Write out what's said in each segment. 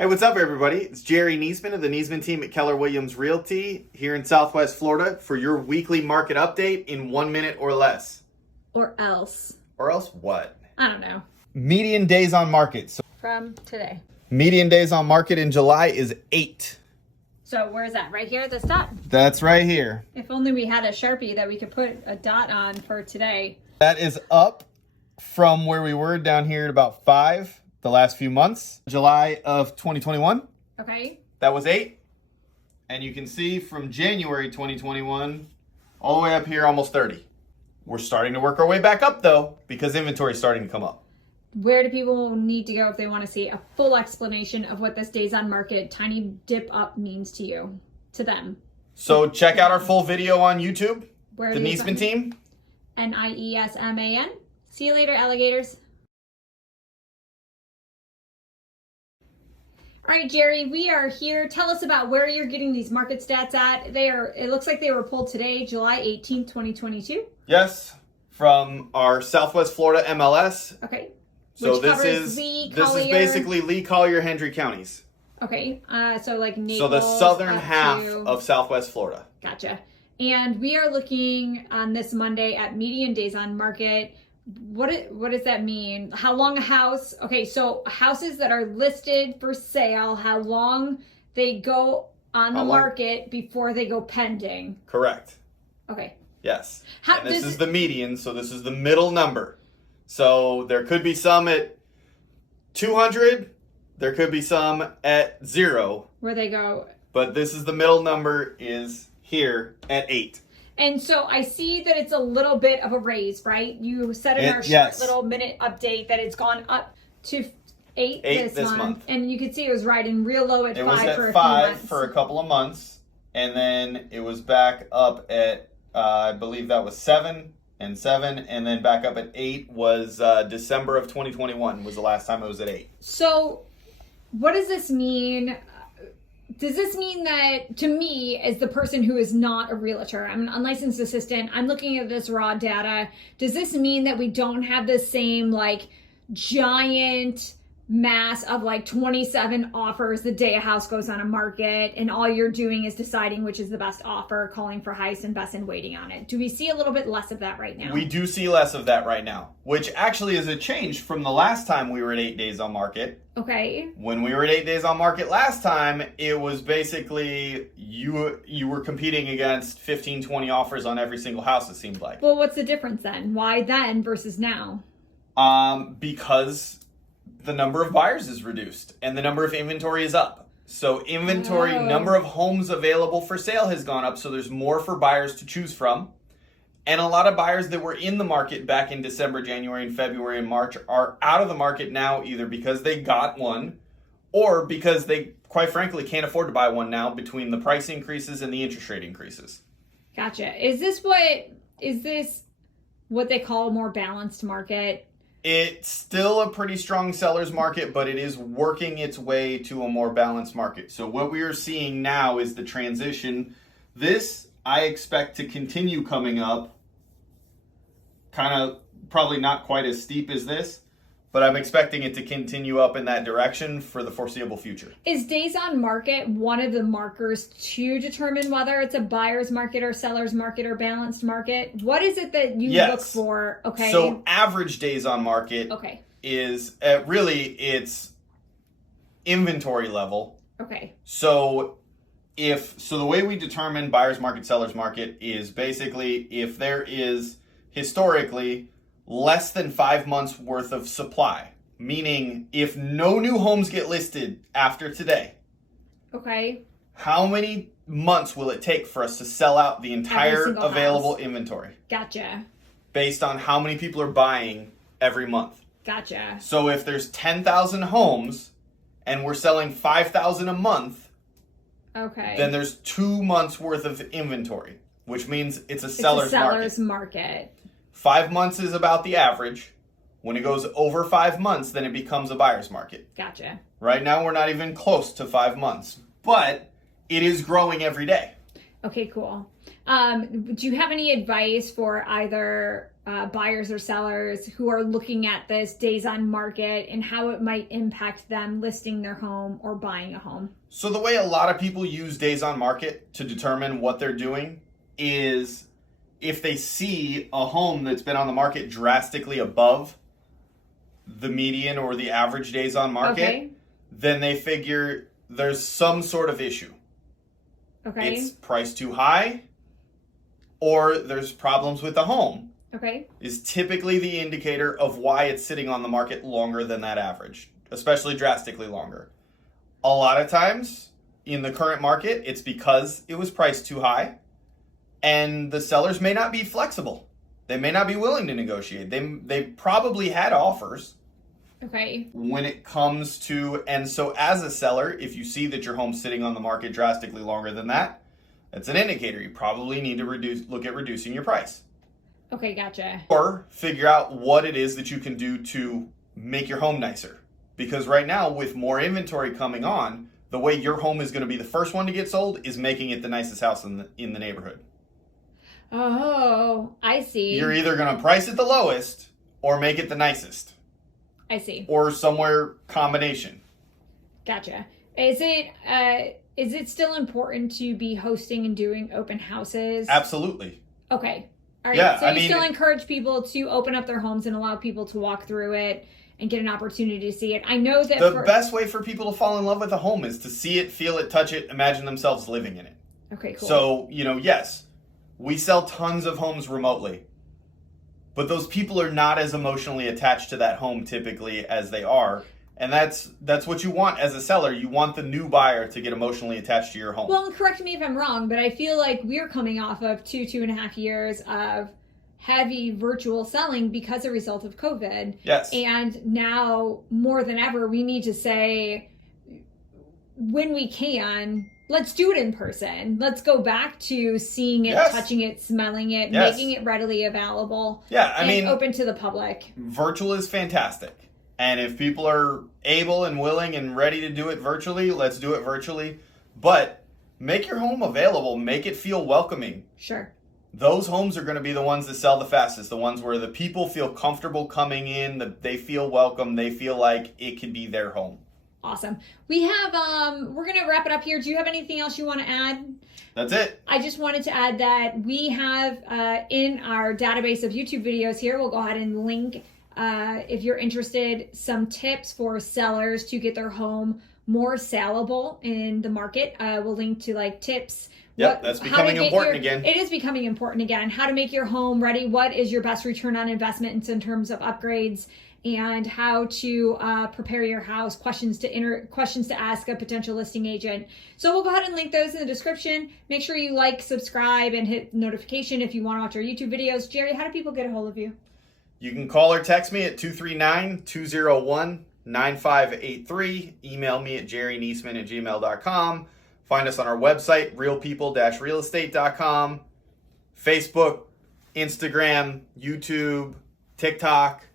Hey, what's up, everybody? It's Jerryniesman of the Niesman team at Keller Williams Realty here in Southwest Florida for your weekly market update in 1 minute or less. Or else. Or else what? I don't know. Median days on market. So From today. median days on market in July is 8. So where's that? Right here at this dot? That's right here. If only we had a Sharpie that we could put a dot on for today. That is up from where we were down here at about 5 the last few months. July of 2021. Okay. That was 8. And you can see from January 2021 all the way up here, almost 30. We're starting to work our way back up, though, because inventory is starting to come up. Where do people need to go if they want to see a full explanation of what this days on market tiny dip up means to you, to them? So check out our full video on YouTube, Where the Niesman team. Niesman. See you later, alligators. All right, Jerry, we are here. Tell us about where you're getting these market stats at. It looks like they were pulled today, July 18th, 2022. Yes, from our Southwest Florida MLS. Okay. So Which this covers is Lee, this is Collier. basically Lee, Collier, Hendry counties. Okay, so like Naples. So the southern up half to- of Southwest Florida. Gotcha. And we are looking on this Monday at median days on market. What does that mean? How long a house? Okay, so houses that are listed for sale, how long they go on the market before they go pending. Correct. Okay. Yes. And this is the median, so this is the middle number. So there could be some at 200, there could be some at 0. Where they go. But this is the middle number is here at 8. And so I see that it's a little bit of a raise, right? You said in our short little minute update that it's gone up to 8 this month. And you could see it was riding real low at 5 for a few months. It was at 5 for a couple of months. And then it was back up at, I believe that was 7 and 7. And then back up at 8 was December of 2021 was the last time it was at 8. So what does this mean? Does this mean that, to me, as the person who is not a realtor, I'm an unlicensed assistant, I'm looking at this raw data, does this mean that we don't have the same, like, giant mass of, like, 27 offers the day a house goes on a market, and all you're doing is deciding which is the best offer, calling for highest and best, and waiting on it? Do we see a little bit less of that right now? We do see less of that right now, which actually is a change from the last time we were at 8 days on market. Okay. When we were at 8 days on market last time, it was basically you were competing against 15, 20 offers on every single house, it seemed like. Well, what's the difference then? Why then versus now? Because the number of buyers is reduced and the number of inventory is up. So inventory, number of homes available for sale has gone up, so there's more for buyers to choose from. And a lot of buyers that were in the market back in December, January, and February and March are out of the market now, either because they got one or because they, quite frankly, can't afford to buy one now between the price increases and the interest rate increases. Gotcha. Is this what they call a more balanced market? It's still a pretty strong seller's market, but it is working its way to a more balanced market. So what we are seeing now is the transition. This I expect to continue coming up. Kind of probably not quite as steep as this, but I'm expecting it to continue up in that direction for the foreseeable future. Is days on market one of the markers to determine whether it's a buyer's market or seller's market or balanced market? What is it that you look for? Okay. So average days on market is it's inventory level. Okay. So the way we determine buyer's market, seller's market is basically if there is historically less than 5 months worth of supply, meaning if no new homes get listed after today. Okay. How many months will it take for us to sell out the entire available inventory? Gotcha. Based on how many people are buying every month. Gotcha. So if there's 10,000 homes and we're selling 5,000 a month, then there's 2 months worth of inventory, which means it's a seller's market. 5 months is about the average. When it goes over 5 months, then it becomes a buyer's market. Gotcha. Right now, we're not even close to 5 months, but it is growing every day. Okay, cool. Do you have any advice for either buyers or sellers who are looking at this days on market and how it might impact them listing their home or buying a home? So the way a lot of people use days on market to determine what they're doing is if they see a home that's been on the market drastically above the median or the average days on market, then they figure there's some sort of issue. Okay. It's priced too high, or there's problems with the home. Okay. Is typically the indicator of why it's sitting on the market longer than that average, especially drastically longer. A lot of times in the current market, it's because it was priced too high, and the sellers may not be flexible. They may not be willing to negotiate. They probably had offers. Okay. When it comes to, and so as a seller, if you see that your home's sitting on the market drastically longer than that, that's an indicator. You probably need to look at reducing your price. Okay, gotcha. Or figure out what it is that you can do to make your home nicer. Because right now, with more inventory coming on, the way your home is going to be the first one to get sold is making it the nicest house in the neighborhood. Oh, I see. You're either going to price it the lowest or make it the nicest. I see. Or somewhere combination. Gotcha. Is it still important to be hosting and doing open houses? Absolutely. Okay. All right. Yeah, So you still encourage people to open up their homes and allow people to walk through it and get an opportunity to see it. I know that the best way for people to fall in love with a home is to see it, feel it, touch it, imagine themselves living in it. Okay, cool. So, yes, we sell tons of homes remotely, but those people are not as emotionally attached to that home typically as they are. And that's what you want as a seller. You want the new buyer to get emotionally attached to your home. Well, correct me if I'm wrong, but I feel like we're coming off of 2.5 years of heavy virtual selling because a result of COVID. Yes. And now more than ever, we need to say, when we can, let's do it in person. Let's go back to seeing it, touching it, smelling it, making it readily available. Yeah, I mean, open to the public. Virtual is fantastic. And if people are able and willing and ready to do it virtually, let's do it virtually. But make your home available. Make it feel welcoming. Sure. Those homes are going to be the ones that sell the fastest. The ones where the people feel comfortable coming in, that they feel welcome, they feel like it could be their home. Awesome. We have, we're going to wrap it up here. Do you have anything else you want to add? That's it. I just wanted to add that we have in our database of YouTube videos here, we'll go ahead and link, if you're interested, some tips for sellers to get their home more saleable in the market. We'll link to tips. Yep, that's becoming important again. It is becoming important again. How to make your home ready. What is your best return on investment in terms of upgrades, and how to prepare your house. Questions to ask a potential listing agent. So we'll go ahead and link those in the description. Make sure you like, subscribe, and hit notification if you want to watch our YouTube videos. Jerry, how do people get a hold of you? You can call or text me at 239-201-9583. Email me at jerryniesman@gmail.com. Find us on our website, realpeople-realestate.com. Facebook, Instagram, YouTube, TikTok.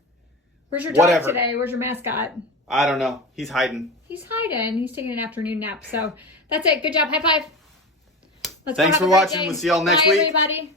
Where's your dog today? Where's your mascot? I don't know. He's hiding. He's hiding. He's taking an afternoon nap. So that's it. Good job. High five. Thanks for watching. We'll see y'all next week. Bye, everybody.